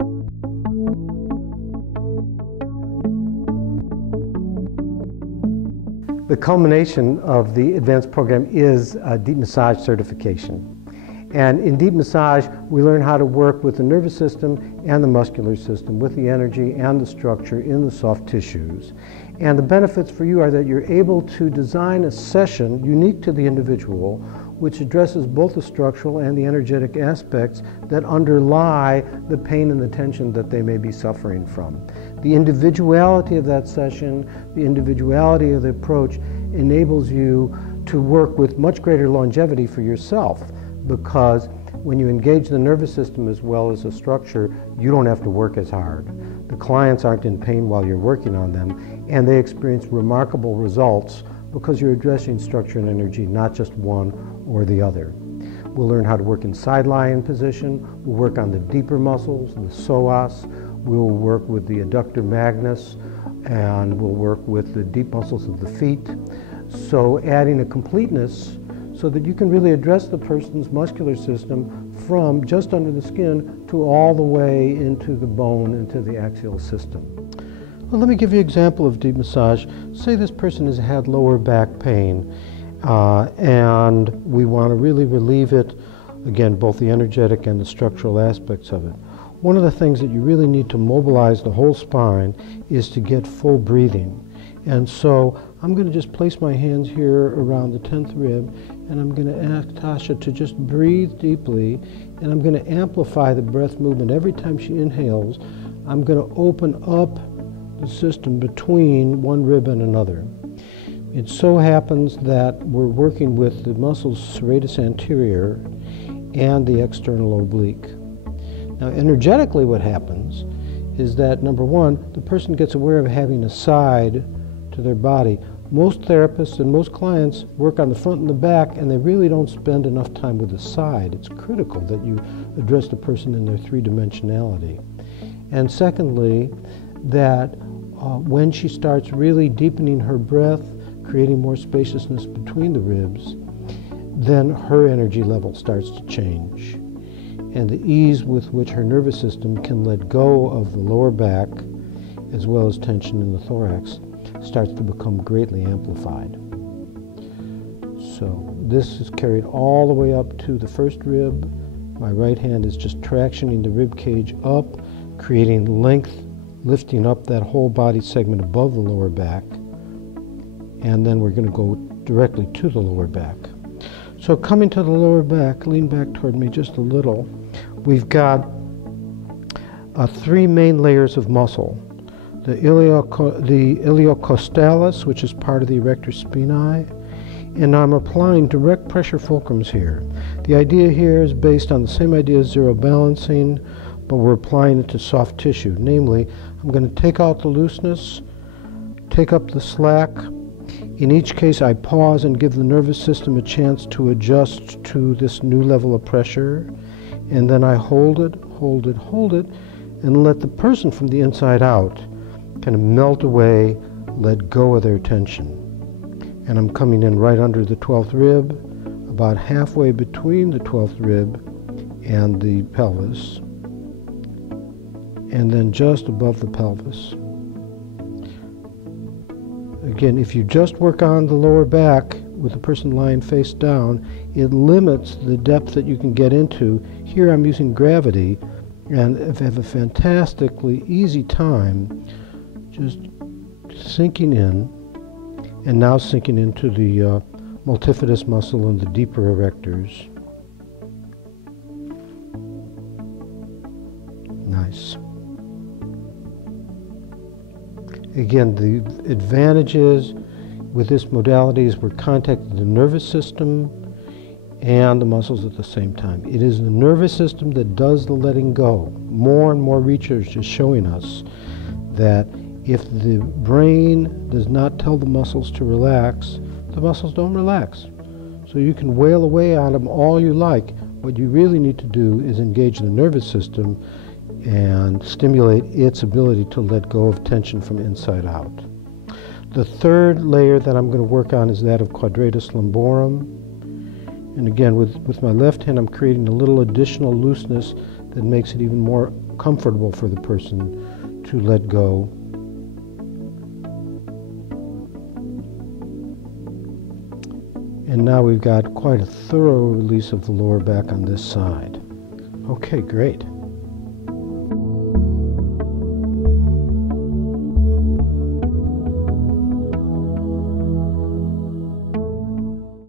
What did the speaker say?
The culmination of the advanced program is deep massage certification. And in deep massage, we learn how to work with the nervous system and the muscular system, with the energy and the structure in the soft tissues. And the benefits for you are that you're able to design a session unique to the individual, which addresses both the structural and the energetic aspects that underlie the pain and the tension that they may be suffering from. The individuality of that session, the individuality of the approach enables you to work with much greater longevity for yourself, because when you engage the nervous system as well as the structure, you don't have to work as hard. The clients aren't in pain while you're working on them, and they experience remarkable results because you're addressing structure and energy, not just one or the other. We'll learn how to work in side lying position. We'll work on the deeper muscles, the psoas. We'll work with the adductor magnus, and we'll work with the deep muscles of the feet. So adding a completeness so that you can really address the person's muscular system from just under the skin to all the way into the bone, into the axial system. Well, let me give you an example of deep massage. Say this person has had lower back pain, and we want to really relieve it, again, both the energetic and the structural aspects of it. One of the things that you really need to mobilize the whole spine is to get full breathing. And so I'm going to just place my hands here around the 10th rib, and I'm going to ask Tasha to just breathe deeply, and I'm going to amplify the breath movement. Every time she inhales, I'm going to open up the system between one rib and another. It so happens that we're working with the muscles serratus anterior and the external oblique. Now, energetically what happens is that, number one, the person gets aware of having a side to their body. Most therapists and most clients work on the front and the back, and they really don't spend enough time with the side. It's critical that you address the person in their three-dimensionality. And secondly, that when she starts really deepening her breath, creating more spaciousness between the ribs, then her energy level starts to change. And the ease with which her nervous system can let go of the lower back, as well as tension in the thorax, starts to become greatly amplified. So this is carried all the way up to the first rib. My right hand is just tractioning the rib cage up, creating length, lifting up that whole body segment above the lower back. And then we're going to go directly to the lower back. So coming to the lower back, lean back toward me just a little. We've got three main layers of muscle. The iliocostalis, which is part of the erector spinae, and I'm applying direct pressure fulcrums here. The idea here is based on the same idea as zero balancing, but we're applying it to soft tissue. Namely, I'm going to take out the looseness, take up the slack. In each case, I pause and give the nervous system a chance to adjust to this new level of pressure, and then I hold it, and let the person from the inside out kind of melt away, let go of their tension. And I'm coming in right under the 12th rib, about halfway between the 12th rib and the pelvis, and then just above the pelvis. Again, if you just work on the lower back with the person lying face down, it limits the depth that you can get into. Here I'm using gravity, and I have a fantastically easy time just sinking in, and now sinking into the multifidus muscle and the deeper erectors. Nice. Again, the advantages with this modality is we're contacting the nervous system and the muscles at the same time. It is the nervous system that does the letting go. More and more research is showing us that if the brain does not tell the muscles to relax, the muscles don't relax. So you can wail away on them all you like. What you really need to do is engage the nervous system and stimulate its ability to let go of tension from inside out. The third layer that I'm going to work on is that of Quadratus Lumborum. And again, with my left hand, I'm creating a little additional looseness that makes it even more comfortable for the person to let go. And now we've got quite a thorough release of the lower back on this side. Okay, great.